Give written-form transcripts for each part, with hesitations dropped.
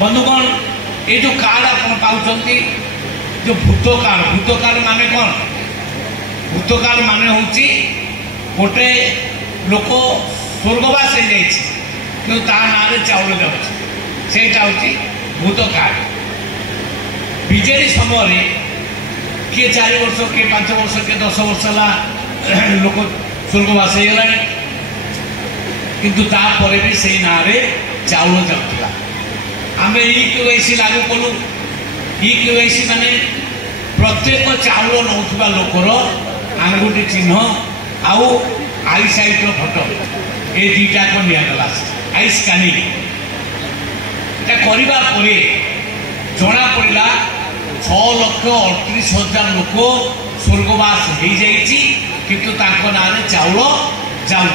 बंधुगण ये जो कार्ड आप पाँच जो भूत कार्ड माने कौन भूत कार्ड माने हूँ गोटे लोक स्वर्गवास हो जाए ना चाउल जाटा हूँ भूत कार्ड। बीजेडी समय किए 4 वर्ष किए 5 वर्ष किए 10 वर्ष है लोक स्वर्गवास होगा किंतु तापर भी से ना चाउल जाऊला आम ई-KYC लागू कलु। ई-KYC माने प्रत्येक चाउल नौथुबा लोकर आंगुठी चिन्ह आउ आई साइट फोटो ये दुईटा को निगला आई स्कानिंग करने जना पड़ा 6,38,000 लोक स्वर्गवास हो जाइए किंतु ना चाउल जाऊँ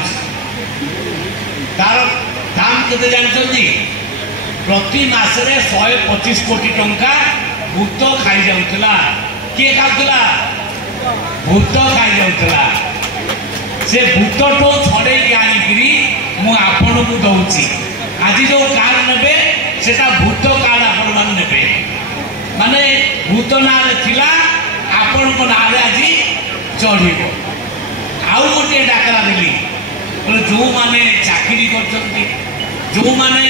तार दाम के जानते प्रति मासरे 125 कोटी टंका भूत खाई जाऊला। किए खाऊला भूत खाई जाऊला से भूत टो छड़े आनिकी मुझे को दौची आज जो कार्ड ने सेटा भूत कार्ड आपण ने माने भूत ना आपण को ना आज चढ़ आउ गोटे डाकरा देली जो माने चाकरी कर जो माने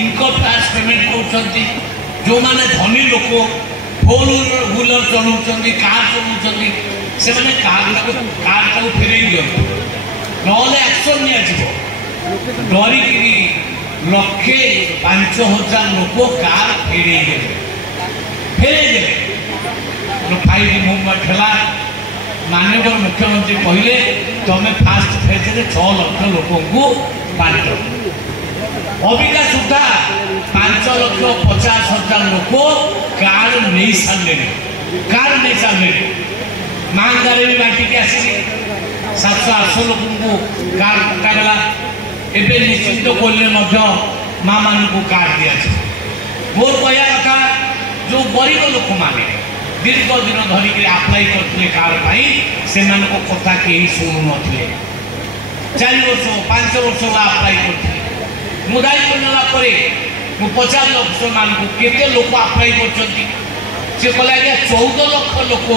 इनकम टैक्स पेमेंट कर जो माने धनी लोक फोर व्हीलर चलाऊँ कार चलाऊँ से मैंने कार को फेरई दिखाँ ना एक्शन नि डरिकी 1,05,000 लोक कार फेरई दे 5G मूवमेंट है। माननीय मुख्यमंत्री कहले तुम्हें फास्ट फेज में 6 लाख लोक बांट अबिका सुधा 5,50,000 लोक कार्ड नहीं सारे मांगारे भी बांटिक आसी 700-800 लोक कार्ड बंटागला एवं निश्चित कोल्ले माँ मान को कार्ड दिया मोर कहया कथा जो गरीब लोक मैंने दीर्घ दिन धरिक आप्लाय करते कार्ड से कथा कहीं शुणु नी 4 वर्ष 5 वर्ष आप्लाय करते मु दायित्व नाला पचार लक्ष मान केते लोक आप्लाय कर सी कहले आज्ञा 14 लाख लोक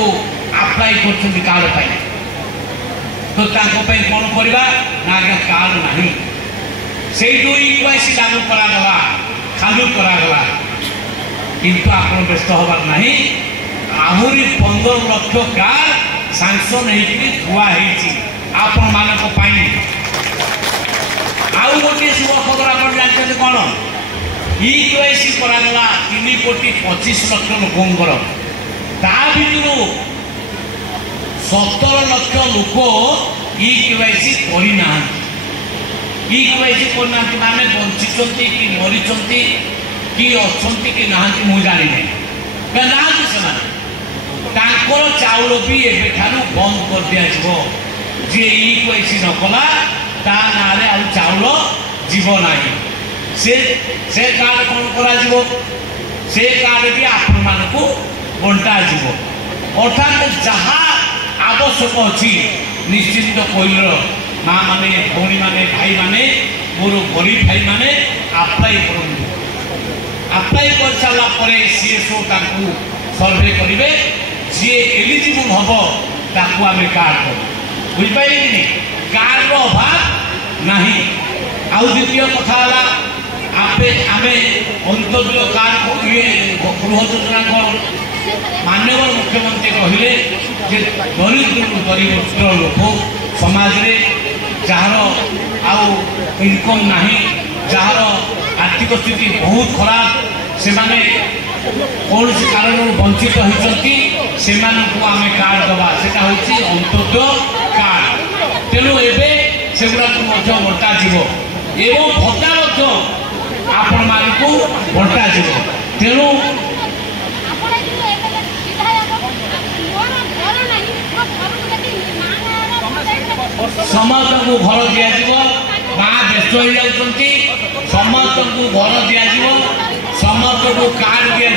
आप्लाय कर कार्ड तो कौन करवा ना आज्ञा कार्ड ना से ई-KYC लागू करागला खालू करागला किंतु आप व्यस्त हबार ना आहरी 15 लाख कार्ड सांसन हुआ आपण मान आउ गोटे शुभ खबर आप जानते कौन ई-KYC करागला 3,25,00,000 लोकंर ता भर 17 लाख लोक ई-KYC करना ई-KYC करना माने बंचित कि मरी कि अच्छा कि ना मुझे जानी ना से चाउल भी एवं बंद कर दिया जी ई-KYC न कला ता ना आ चाउल जीव ना से कार्ड कौन करा से कार्ड भी आपण मानक बंटा अर्थात जहाँ आवश्यक अच्छी निश्चित कोइल माँ माने भौणी माने भाई माने मोर गरीब भाई माने आप्लाय अप्लाई कर सारा सीएसओ सर्वे करेंगे जी एलिजिबल हम आम कार्ड कर बुझिपारे कि कार्ड अभाव ना आउ द्वितीय कथा आम अंत्योदय कार्ड गृह योजना कौन माननीय मुख्यमंत्री कहले दरिद्र दरिद्र लोक समाज रे जार आउ इनकम ना जार आर्थिक स्थिति बहुत खराब से माने कौन से कारण वंचित होती से आम कार्ड दबा से अंत्योदय कार्ड तेणु एवं से बंटा एवं भत्ता आपण मानक बंटा तेणु समस्त को घर दिया माँ व्यस्त हो जाती समस्त को घर दिया समस्त को कार्ड दिया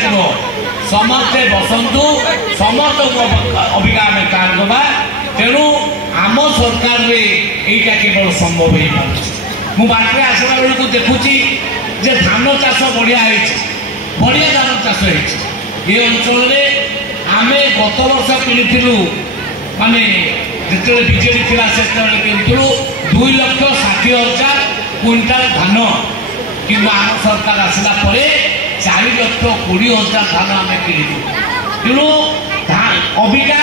समस्ते बसतु समस्त अबिका आम कार्ड दबा तेणु आम सरकार यहीटा केवल संभव हो पारे मुझे आसला बेलू देखुची जे धान चाष बढ़िया बढ़िया धान चाष ये अंचल आम गत वर्ष किणु माने जिते बीजेडी थी से किणु 2,60,000 क्विंटाल धान कि आम सरकार आसला 4,20,000 धान आम किणु तेणु अबिका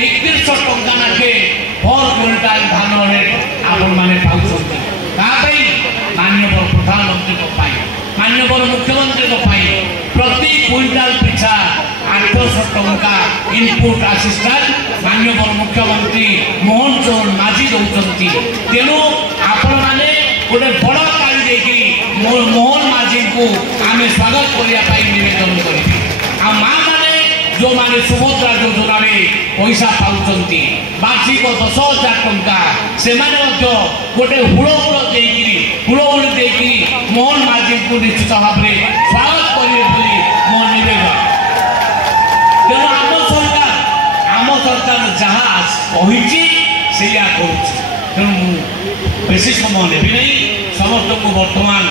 3100 टंका नाखे पर क्विंटाल धान रेट आपण मैंने पाँच माननीय प्रधानमंत्री माननीय मुख्यमंत्री प्रति क्विंटाल पिछा 800 टंका इनपुट असिस्टेंट माननीय मुख्यमंत्री मोहन चौहान माझी दौरान तेणु आपण मैंने गोटे बड़ ताली देखी मोहन माझी को आम स्वागत करने निवेदन करी माँ मैंने जो मैंने सुभद्रा योजना पैसा पाँच वार्षिक 10,000 टंका से गोटे हुड़हुड़ देकी मोहन माझी को निश्चित भाव में स्वागत करेंगे मो नवेदन तेणु आम सरकार जहाँ कही तेणु बेसी समय नेबी नहीं समस्त को बर्तमान